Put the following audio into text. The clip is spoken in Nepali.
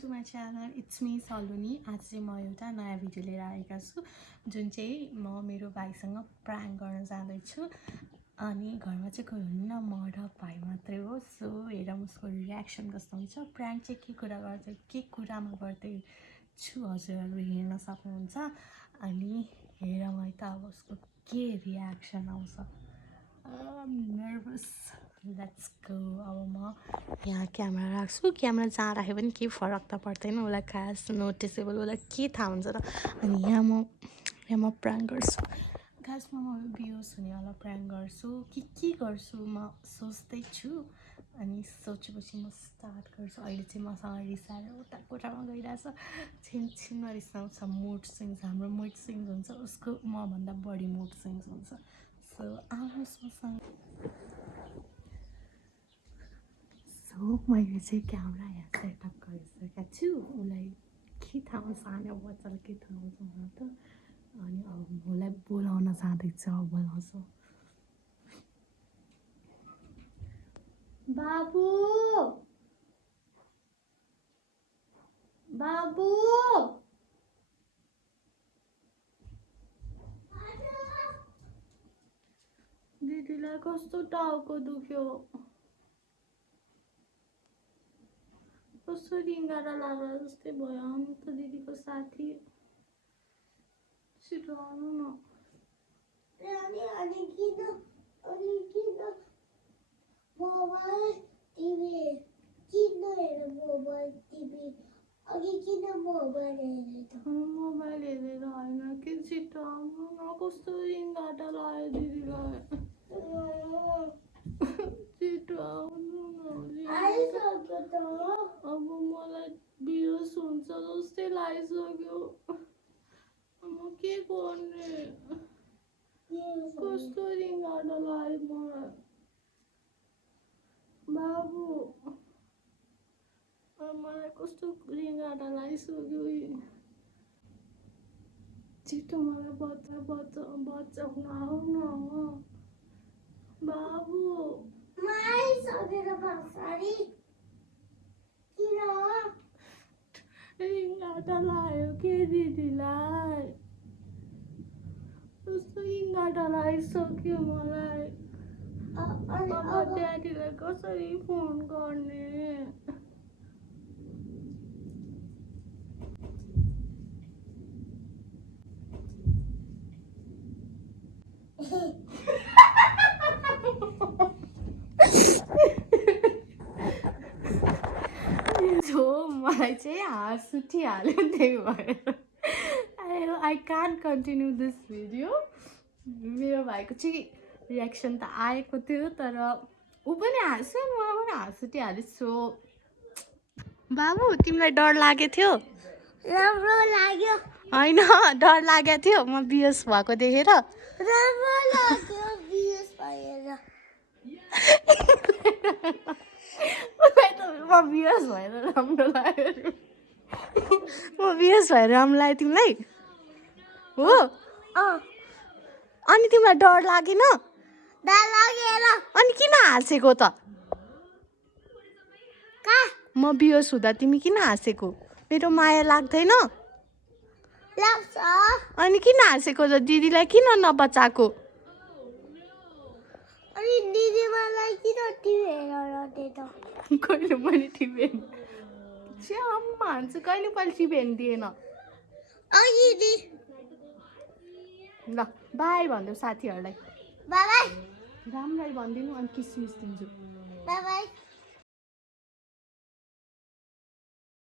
To my channel it's me Saloni. आज चाहिँ म एउटा नयाँ भिडियो लिएर आएका छु जुन चाहिँ म मेरो भाइसँग प्राङ्क गर्न जाँदैछु। अनि घरमा चाहिँ कोही हुन्न, म र भाइ मात्रै हो। सो हेरौँ उसको रियाक्सन कस्तो हुन्छ। प्राङ्क चाहिँ के कुरामा गर्दैछु हजुरहरू हेर्न सक्नुहुन्छ। अनि हेरौँ है त अब उसको के रियाक्सन आउँछ। नर्भस। Let's go. अब म यहाँ क्यामेरा राख्छु। क्यामेरा जहाँ राख्यो पनि केही फरक त पर्दैन, उसलाई खास नोटिसेबल, उसलाई के थाहा हुन्छ त। अनि यहाँ म प्राङ्क गर्छु। खासमा म बिहोस हुनेवाला प्राङ्क गर्छु के गर्छु म सोच्दैछु। अनि सोचेपछि म स्टार्ट गर्छु। अहिले चाहिँ मसँग रिसाएर उता कोठामा गइरहेछ। छिनमा रिसाउँछ। मुड स्विङ्स, हाम्रो मुड स्विङ्स हुन्छ, उसको मभन्दा बढी मुड स्विङ्स हुन्छ। सो आउनुहोस् मसँग। मैले चाहिँ क्यामेरा यहाँ सेटअप गरिसकेको छु। उसलाई के थाहा हुन्छ, सानो बच्चालाई के थाहा हुन्छ मलाई त। अनि अब उसलाई बोलाउन जाँदैछ। बोलाउँछु। बाबु बाबु दिदीलाई कस्तो टाउको दुख्यो, कस्तो रिङ्गारा लाग्ला जस्तै भयो। आउनु त दिदीको साथी, छिटो आउनु न। मोबाइल टिभी किन हेर, मोबाइल टिभी अघि किन मोबाइल हेरेर होइन कि, छिटो आउनु न। कस्तो रिङ्गाटा लाग्यो दिदीलाई। छिटो आउनु न। आइसक्यो त। अब मलाई बिहोस हुन्छ जस्तै लागिसक्यो। म के गर्ने, कस्तो रिङ्गाटा लाग्यो मलाई। बाबु मलाई कस्तो रिङ्गाटा लागिसक्यो। छिटो मलाई बचाउन आउन बाबु। रिङ्गाटा लाग्यो के दिदीलाई, कस्तो रिङ्गाटा लागिसक्यो मलाई। अब ड्याडीलाई कसरी फोन गर्ने। मलाई चाहिँ हाँस उठिहाल्यो, त्यही भएर I can't continue this video. मेरो भाइको चाहिँ रियाक्सन त आएको थियो, तर ऊ पनि हाँस्यो, मलाई पनि हाँस उठिहाल्यो। सो बाबु तिमीलाई डर लागेको थियो? राम्रो लाग्यो। होइन, डर लागेको थियो म बिहोस भएको देखेर? राम्रो लाग्यो बिहोस भएर। म बिहोस भएर राम्रो लाग्यो। म बिहोस भएर राम्रो लाग्यो तिमीलाई हो? अनि तिमीलाई डर लागेन? डर लागेन। अनि किन हाँसेको त? म बिहोस हुँदा तिमी किन हाँसेको? मेरो माया लाग्दैन? लाग्छ। अनि किन हाँसेको त? दिदीलाई किन नबचाएको? अनि दिदी मलाई किन टिभी हेरेर दिएन? कहिले पनि टिभी च्याम्मा हान्छु, कहिले पनि टिभी हेर्नु दिएन। ल बाई भनिदेऊ साथीहरूलाई। By by. राम्ररी भनिदिनु, अनि किसमिस दिन्छु। By by.